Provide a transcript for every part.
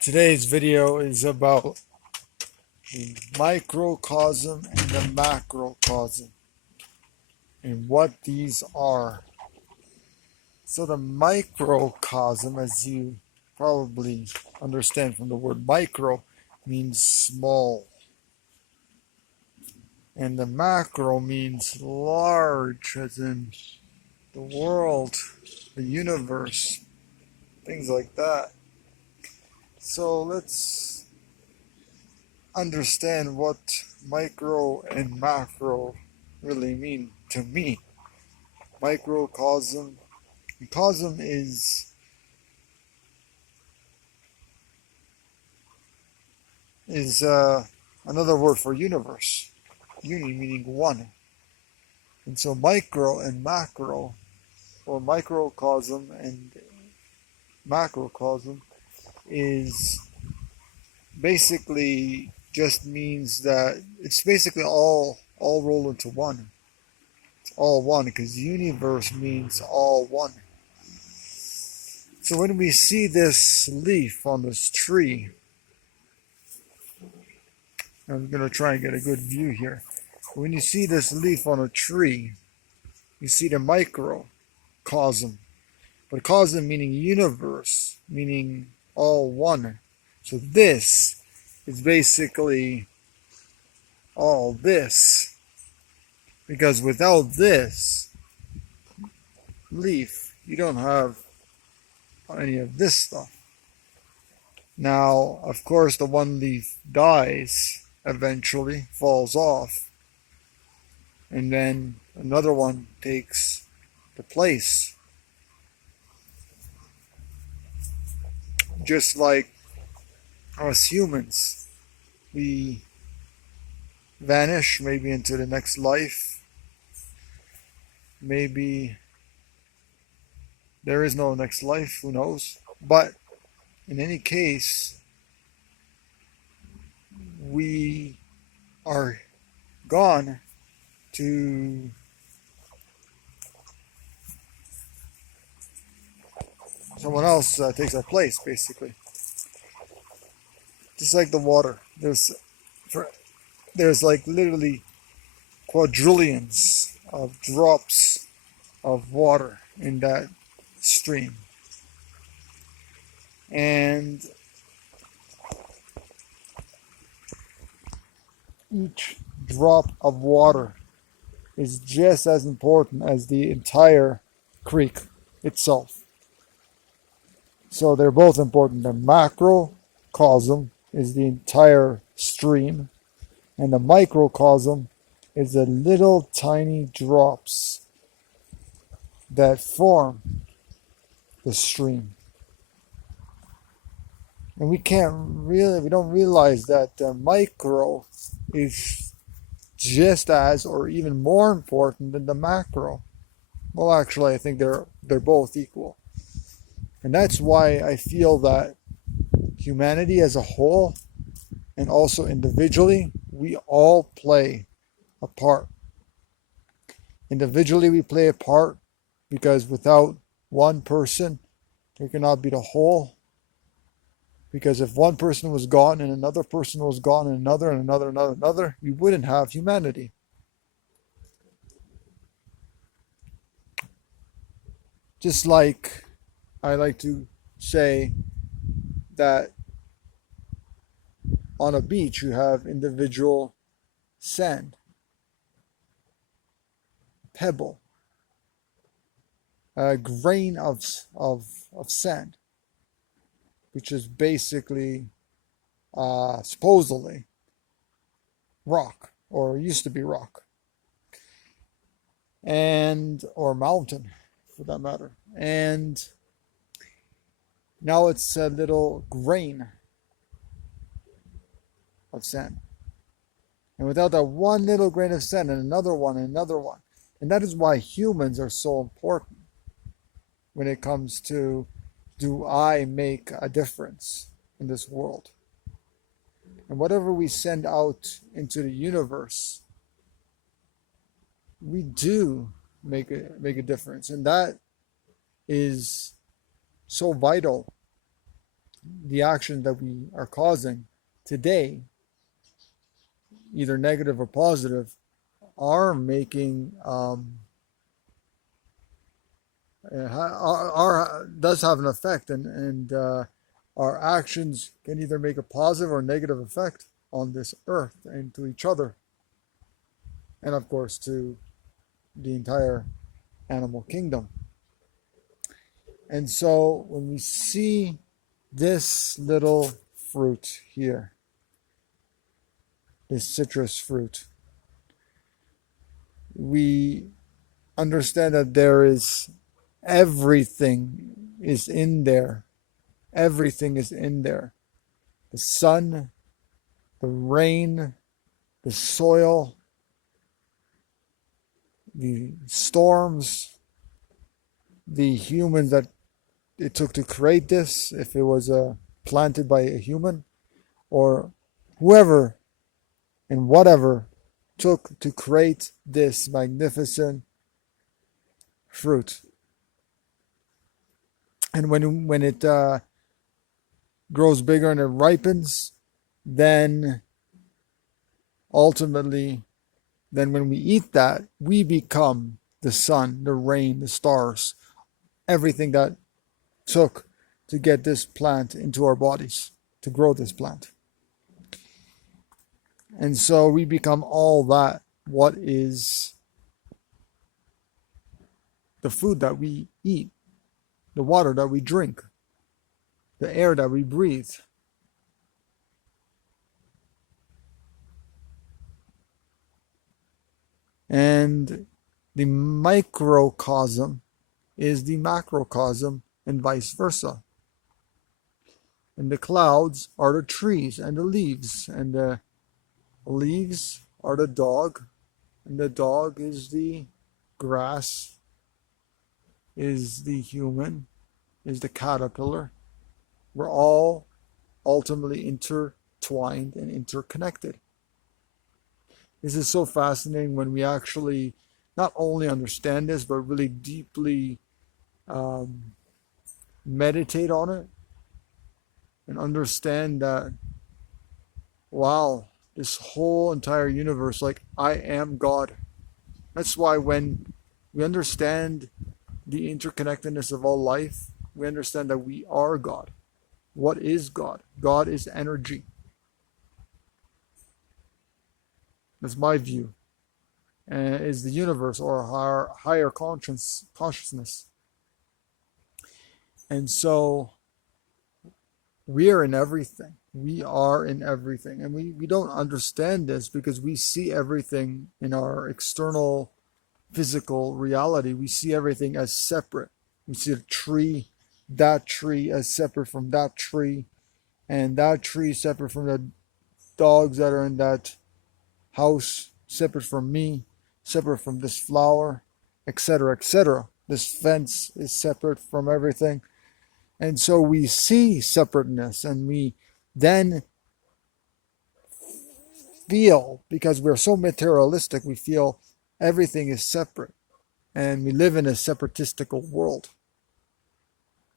Today's video is about the microcosm and the macrocosm and what these are. So the microcosm, as you probably understand from the word micro, means small. And the macro means large, as in the world, the universe, things like that. So let's understand what micro and macro really mean to me. Microcosm. Cosm is another word for universe. Uni meaning one. And so micro and macro, or microcosm and macrocosm, is basically just means that it's basically all rolled into one. It's all one because universe means all one. So when we see this leaf on this tree, I'm going to try and get a good view here. When you see this leaf on a tree, you see the microcosm. But cosm meaning universe, meaning all one. So this is basically all this. Because without this leaf, you don't have any of this stuff. Now, of course, the one leaf dies eventually, falls off, and then another one takes the place. Just like us humans, we vanish maybe into the next life. Maybe there is no next life, who knows? But in any case, we are gone to someone else takes our place, basically. Just like the water, there's like literally quadrillions of drops of water in that stream, and each drop of water is just as important as the entire creek itself. So they're both important. The macrocosm is the entire stream, and the microcosm is the little tiny drops that form the stream. And we don't realize that the micro is just as or even more important than the macro. Well, actually, I think they're both equal. And that's why I feel that humanity as a whole and also individually, we all play a part. Individually, we play a part because without one person, there cannot be the whole. Because if one person was gone and another person was gone and another, we wouldn't have humanity. Just like I like to say that on a beach you have individual sand, pebble, a grain of sand, which is basically supposedly rock, or used to be rock, and or mountain for that matter. And now it's a little grain of sand. And without that one little grain of sand and another one and another one. And that is why humans are so important when it comes to, do I make a difference in this world? And whatever we send out into the universe, we do make a difference. And that is so vital the action that we are causing today, either negative or positive, are making does have an effect, and our actions can either make a positive or negative effect on this earth and to each other, and of course to the entire animal kingdom. And so when we see this little fruit here, this citrus fruit, we understand that there is everything is in there. Everything is in there. The sun, the rain, the soil, the storms, the humans that it took to create this, if it was planted by a human, or whoever and whatever took to create this magnificent fruit. And when it grows bigger and it ripens, then ultimately, then when we eat that, we become the sun, the rain, the stars, everything that took to get this plant into our bodies, to grow this plant. And so we become all that. What is the food that we eat, the water that we drink, the air that we breathe. And the microcosm is the macrocosm and vice versa. And the clouds are the trees and the leaves, and the leaves are the dog, and the dog is the grass, is the human, is the caterpillar. We're all ultimately intertwined and interconnected. This is so fascinating when we actually not only understand this, but really deeply meditate on it and understand that, wow, this whole entire universe, like, I am God. That's why when we understand the interconnectedness of all life, we understand that we are God. What is God? God is energy. That's my view. Is the universe or our higher consciousness. And so we are in everything. We are in everything. And we don't understand this because we see everything in our external physical reality. We see everything as separate. We see a tree, that tree as separate from that tree, and that tree separate from the dogs that are in that house, separate from me, separate from this flower, etc., etc. This fence is separate from everything. And so we see separateness, and we then feel, because we're so materialistic, we feel everything is separate. And we live in a separatistical world.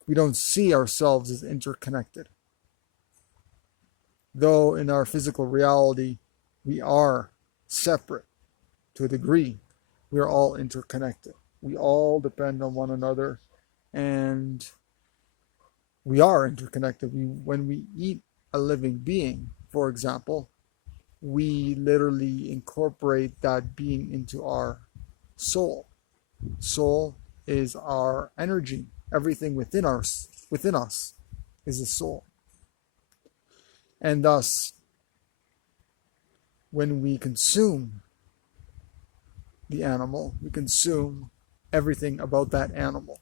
We don't see ourselves as interconnected. Though in our physical reality, we are separate to a degree. We are all interconnected. We all depend on one another, and we are interconnected. When we eat a living being, for example, we literally incorporate that being into our soul. Soul is our energy. Everything within us is the soul. And thus, when we consume the animal, we consume everything about that animal.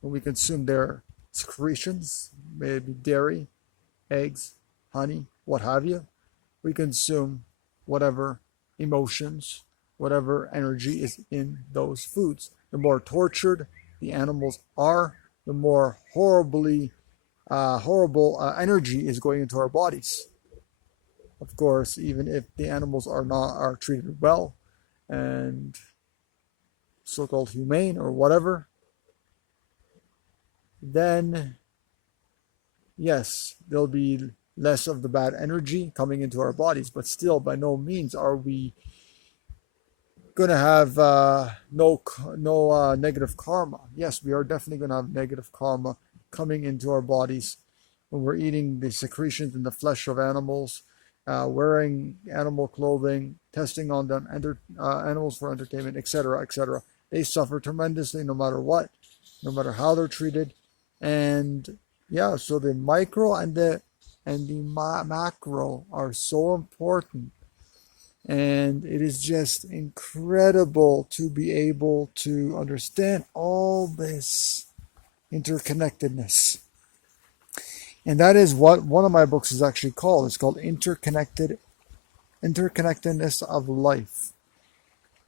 When we consume their secretions, maybe dairy, eggs, honey, what have you, we consume whatever emotions, whatever energy is in those foods. The more tortured the animals are, the more horrible energy is going into our bodies. Of course, even if the animals are treated well and so-called humane or whatever, then yes, there'll be less of the bad energy coming into our bodies, but still, by no means are we going to have no negative karma. Yes, we are definitely going to have negative karma coming into our bodies when we're eating the secretions in the flesh of animals, wearing animal clothing, testing on them, animals for entertainment, etc., etc. They suffer tremendously no matter what, no matter how they're treated. And yeah, so the micro and the macro are so important, and it is just incredible to be able to understand all this interconnectedness. And that is what one of my books is actually called. It's called Interconnectedness of Life.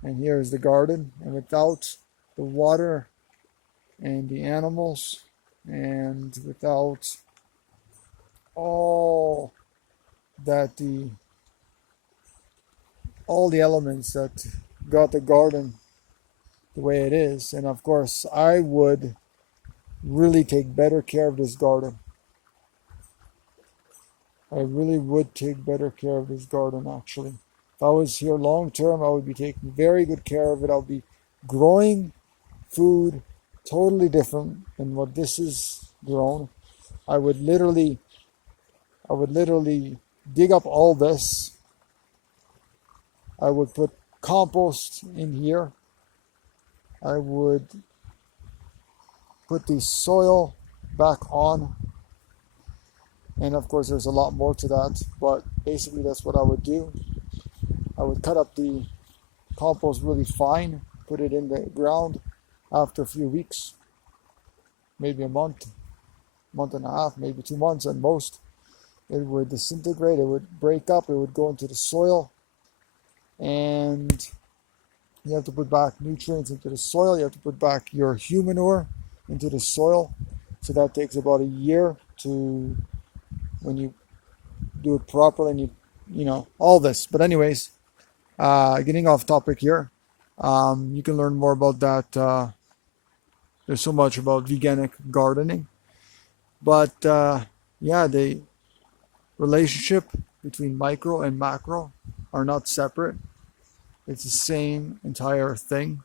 And here is the garden, and without the water and the animals, and without all that all the elements that got the garden the way it is. And of course, I would really take better care of this garden. I really would take better care of this garden, actually. If I was here long term, I would be taking very good care of it. I'll be growing food totally different than what this is grown. I would literally dig up all this. I would put compost in here. I would put the soil back on. And of course, there's a lot more to that, but basically that's what I would do. I would cut up the compost really fine, put it in the ground. After a few weeks, maybe a month and a half, maybe 2 months at most, it would disintegrate, it would break up, it would go into the soil. And you have to put back nutrients into the soil. You have to put back your humanure into the soil. So that takes about a year to, when you do it properly, and you know, all this. But anyways, getting off topic here. You can learn more about that. There's so much about veganic gardening. But yeah, the relationship between micro and macro are not separate. It's the same entire thing.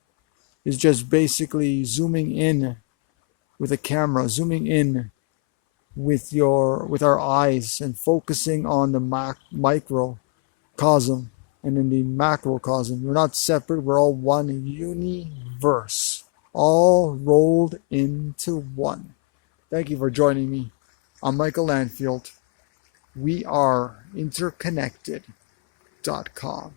It's just basically zooming in with a camera, zooming in with our eyes and focusing on the microcosm and in the macrocosm. We're not separate. We're all one universe, all rolled into one. Thank you for joining me. I'm Michael Landfield. We are interconnected.com.